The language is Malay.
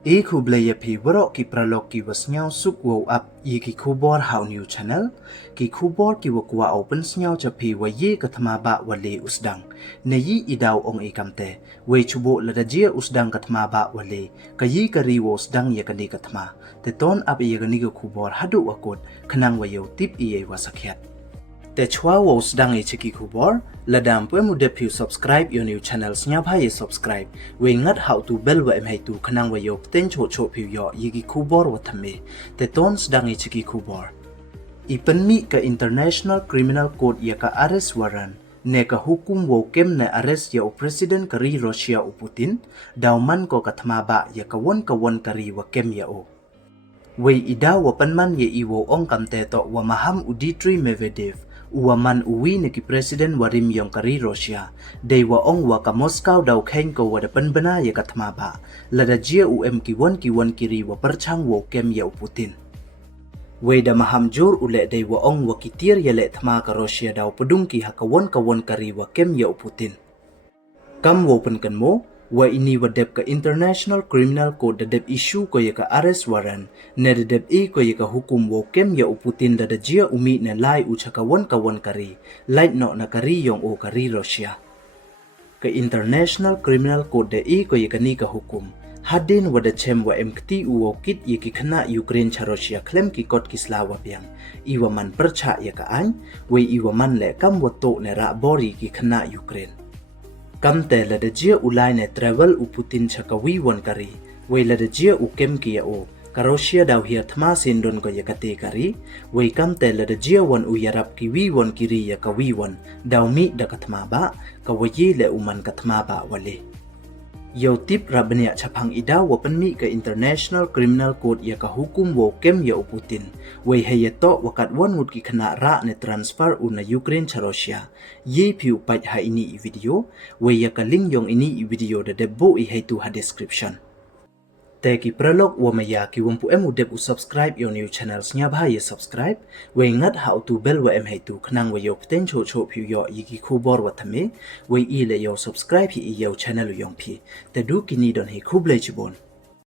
Kublaya pi warok ki pralog ki wasnyaw suk wow up yi ki kubor how new channel ki kubor ki wakwa open snyaw chapi wa ye ka thma ba wale usdang ne yi idaw ong ikamte we chubo ladajia usdang ka thma ba wale ka yi ka ri wo usdang ye ka ni ka thma te ton up ye ka ni ka kubor hadu wakot khanang wa yo tip ye wa sakhyat te chwa wo usdang e chiki kubor ladam pwe mu de phu subscribe your new channel snya bha ye subscribe we ngat how to bell wa em hai tu khanang wa yo ten cho cho phu yo yigi kubor wa thame te ton sdang e chiki kubor ipan mi ka international criminal court ya ka arrest warrant ne ka hukum wo kem ne arrest ya president kari Russia u Putin dauman ko ka thma ba ya ka won kari wa kem ya o we ida wa panman ye iwo ong kamte to wa maham uditri Medvedev uwaman uwi ne ki president warim yong kari Russia dei wa ong wa ka Moscow daw khen ko wa pan bana ye ka thma ba lada jia um ki won kiri wa parchang wo kem ya Putin we da maham jor ule dei wa ong wa kitir ye le thma ka Russia daw pudung ki ha ka won kari wa kem ya Putin kam wo pen kan mo wa ini wa deb ka international criminal court da deb issue ko ye ka arrest warrant ne da deb ko ye ka hukum wo kem ya Putin da jia umi ne lai u chaka won kari light no na kari yong o kari Russia ka international criminal court da ko ye ka ni ka hukum hadin wa da chem wa emkti u o kit ye ki khana Ukraine cha Russia klem ki kot kisla wa byang iwa man percha ye ka an we iwa man le kam wa to ne ra bori ki khana Ukraine kam te la de jia ulai ne travel u Putin chaka wi won kari we la de jia u kem ki ya o ka Russia daw hia thma sin don ko ya kate kari we kam te la de jia won u yarap ki wi won kiri ya ka wi won daw mi da ka thma ba ka wayi le uman ka thma ba wale yo tip rabnya chaphang ida wa panmi ka international criminal court ya ka hukum wo kem ya Putin we heyeto wakat won mut ki khana ra ne transfer u na Ukraine cha Russia ye phiu pai ha ini video we ya ka link yong ini video da debbo I heitu ha description te ki pralog wa maya ki wumpu emu deb u subscribe your new channel nya bha ye subscribe we ngat how to bell wa em heitu khnang wa yo ten cho cho phiu yo yigi khubor wa thame we I le yo subscribe hi yo channel yong phi te du kini don hi khuble chibon